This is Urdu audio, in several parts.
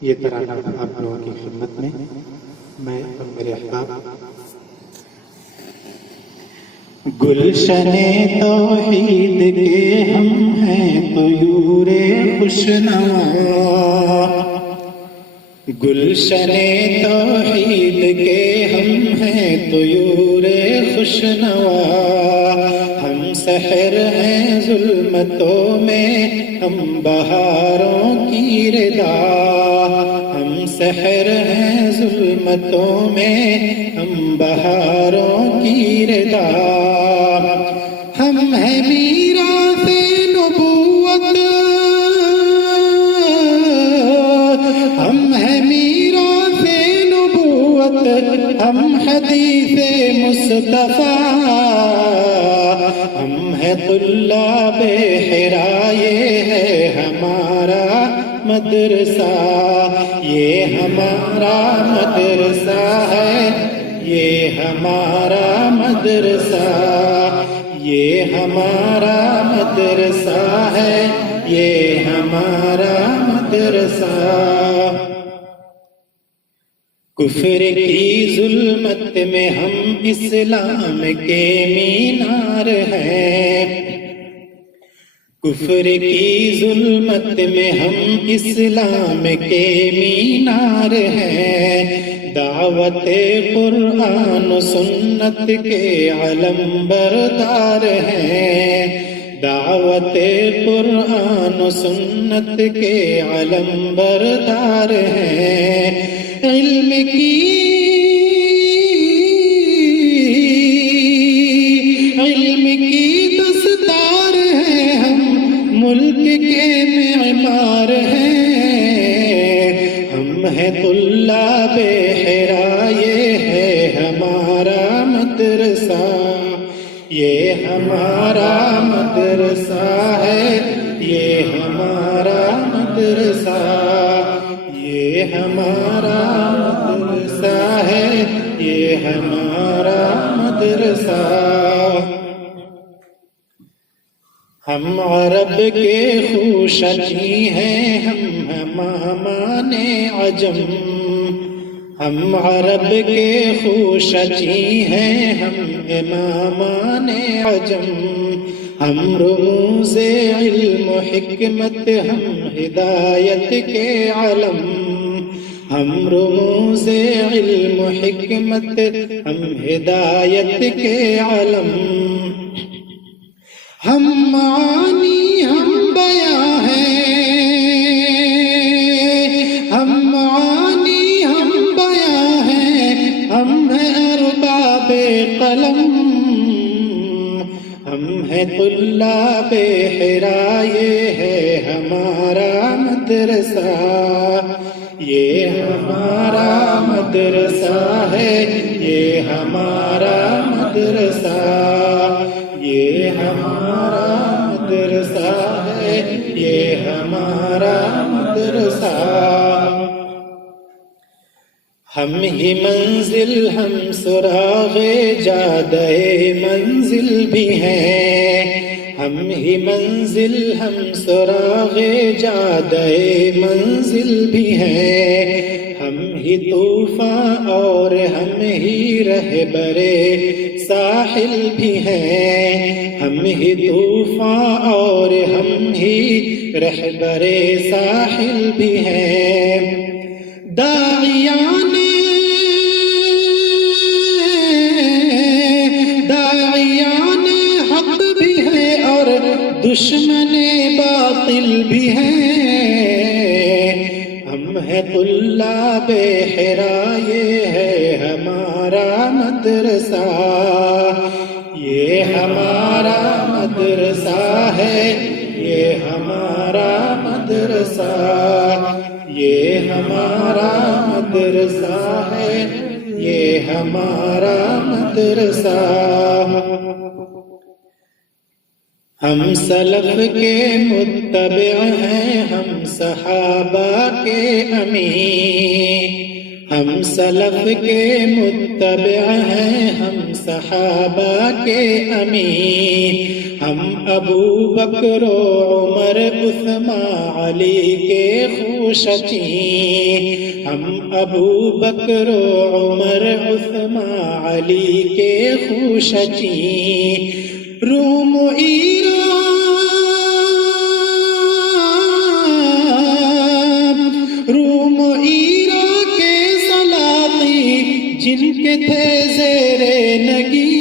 یہ ترانہ آپ لوگوں کی خدمت میں میں اور میرے احباب گلشن توحید کے ہم ہیں طیور خوشنوا، گلشن توحید کے ہم ہیں طیور خوشنوا، ہم سحر ہیں ظلمتوں میں ہم بہاروں کی ردا، ہم سحر ہیں ظلمتوں میں ہم بہاروں کی ردا، ہم ہیں میراث نبوت، ہم ہیں میراث نبوت، ہم حدیث مصطفیٰ، ہم ہیں طلاب حرا، یہ ہے ہمارا مدرسہ، یہ ہمارا مدرسہ ہے، یہ ہمارا مدرسہ، یہ ہمارا مدرسہ ہے، یہ ہمارا مدرسہ۔ کفر کی ظلمت میں ہم اسلام کے مینار ہیں، کفر کی ظلمت میں ہم اسلام کے مینار ہیں، دعوت قرآن و سنت کے علم بردار ہیں، دعوت قرآن و سنت کے علم بردار ہیں، علم کی دستار ہیں، ہم ملک کے معمار ہیں، ہم ہیں طلاب حرا، یہ ہے ہمارا مدرسہ، یہ ہمارا مدرسہ ہے، یہ ہمارا مدرسہ، یہ ہمارا مدرسہ ہے، یہ ہمارا مدرسہ۔ ہم عرب کے خوشچی ہیں، ہم امامان عجم، ہم عرب کے خوشچی ہیں، ہم امامان عجم، ہم رموز علم و حکمت، ہم ہدایت کے علم، ہم رموز علم و حکمت، ہم ہدایت کے علم، ہم معانی ہم بیاں ہیں، ہم معانی ہم بیاں ہیں، ہم ہیں ارباب قلم، ہم ہیں طلاب حرا، یہ ہے ہمارا مدرسہ، یہ ہمارا مدرسہ ہے، یہ ہمارا مدرسہ، یہ ہمارا مدرسہ ہے، یہ ہمارا مدرسہ۔ ہم ہی منزل، ہم سراغ جادہ منزل بھی ہیں، ہم ہی منزل، ہم سراغ جادہ منزل بھی ہیں، ہم ہی طوفان اور ہم ہی رہبر ساحل بھی ہیں، ہم ہی طوفان اور ہم ہی رہبر ساحل بھی ہیں، داعیان حق بھی ہیں اور دشمن باطل بھی ہیں، ہم ہیں طلاب حرا، یہ ہے ہمارا مدرسہ، یہ ہمارا مدرسہ ہے، یہ ہمارا مدرسہ، یہ ہمارا مدرسہ ہے، یہ ہمارا مدرسہ۔ ہم سلف کے متبع ہیں، ہم صحابہ کے امین، ہم سلف کے متبع ہیں، ہم صحابہ کے امین، ہم ابو بکر و عمر عثمان علی کے خوشچین، ہم ابو بکر و عمر عثمان علی کے خوشچین، روم و ایران کے سلاطین جن کے تھے زیر نگی،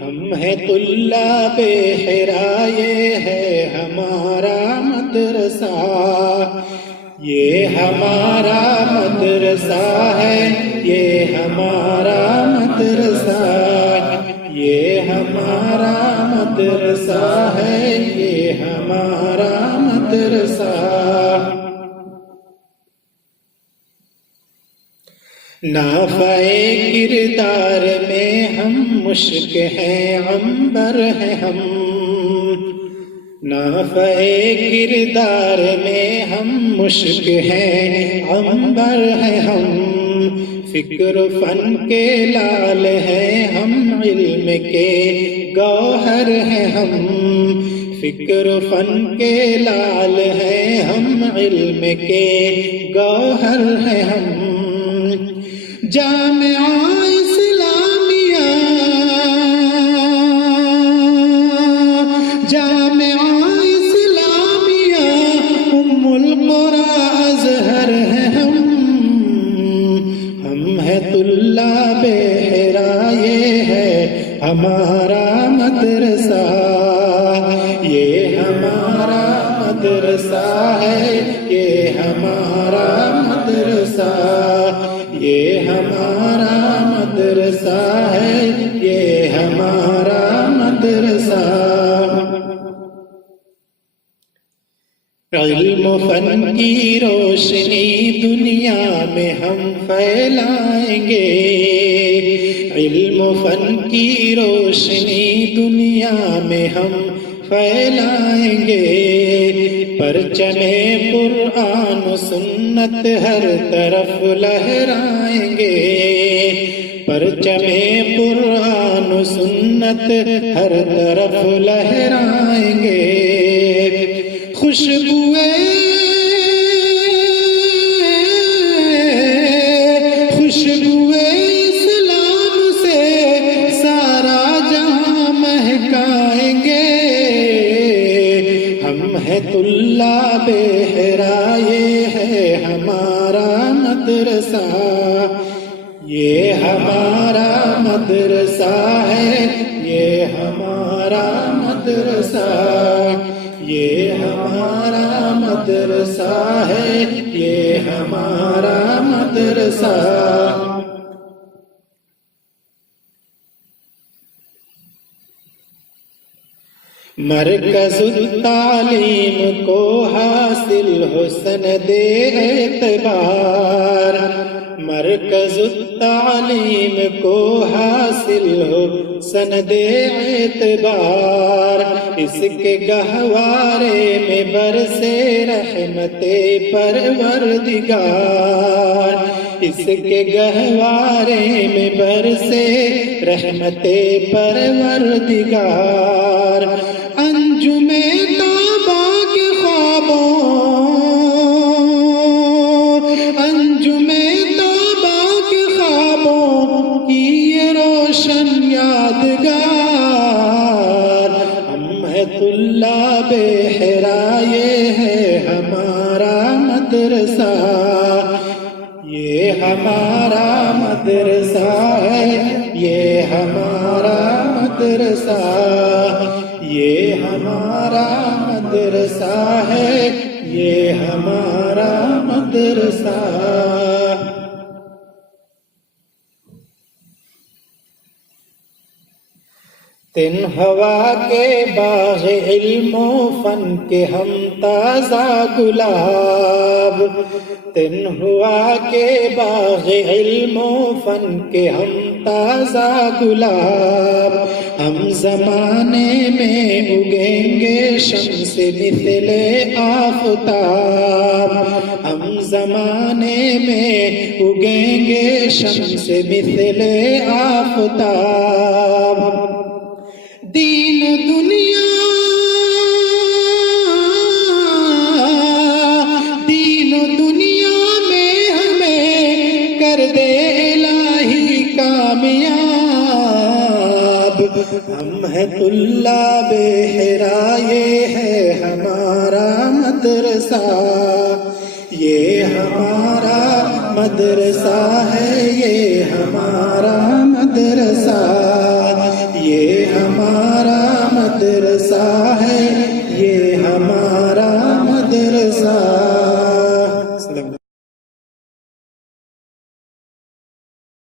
ہم ہیں طلاب حرا، یہ ہے ہمارا مدرسہ، یہ ہمارا مدرسہ ہے، یہ ہمارا مدرسہ، یہ ہمارا مدرسہ ہے، یہ ہمارا مدرسہ۔ نافع کردار میں ہم مشک ہیں، عنبر ہیں ہم، نافع کردار میں ہم مشک ہیں، عنبر ہیں ہم، فکر فن کے لال ہیں ہم، علم کے گوہر ہیں ہم، فکر فن کے لال ہیں ہم، علم کے گوہر ہیں ہم، جامعہ اسلامیہ، جامعہ اسلامیہ ام القری ازہر ہیں ہم ہیں طلاب حرا، یہ ہے ہمارا مدرسہ، یہ ہمارا مدرسہ ہے، یہ ہمارا مدرسہ، یہ ہمارا مدرسہ ہے، یہ ہمارا مدرسہ۔ علم و فن کی روشنی دنیا میں ہم پھیلائیں گے، علم و فن کی روشنی دنیا میں ہم پھیلائیں گے، پرچم قرآن و سنت ہر طرف لہرائیں گے، پرچم قرآن و سنت ہر طرف لہرائیں گے، خوشبوئے اسلام سے سارا جہاں مہکائیں گے، ہم ہیں طلاب حرا، یہ ہے ہمارا مدرسہ، یہ ہمارا مدرسہ ہے، یہ ہمارا مدرسہ، یہ ہمارا مدرسہ ہے، یہ ہمارا مدرسہ۔ مرکز التعلیم کو حاصل ہو سند اعتبار، مرکز التعلیم کو حاصل ہو سند اعتبار، اس کے گہوارے میں برسے رحمت پروردگار، اس کے گہوارے میں برسے رحمت پروردگار، انجم طابہ کے خوابوں، انجم طابہ کے خوابوں کی یہ روشن یادگار، ہم ہیں طلاب حرا، یہ ہے ہمارا مدرسہ، یہ ہمارا مدرسہ ہے، یہ ہمارا مدرسہ، یہ ہمارا مدرسہ ہے، یہ ہمارا مدرسہ۔ تن ہوا کے باغ علم و فن کے ہم تازہ گلاب، تن ہوا کے باغ علم و فن کے ہم تازہ گلاب، ہم زمانے میں اگیں گے شمس مثل آفتاب، ہم زمانے میں اگیں گے شمس مثل آفتاب. دین دنیا میں ہمیں کر دے الہی کامیاب. ہم ہیں طلاب حرا، یہ ہے ہمارا مدرسہ، یہ ہمارا مدرسہ ہے، یہ ہمارا مدرسہ، یہ ہمارا مدرسہ ہے.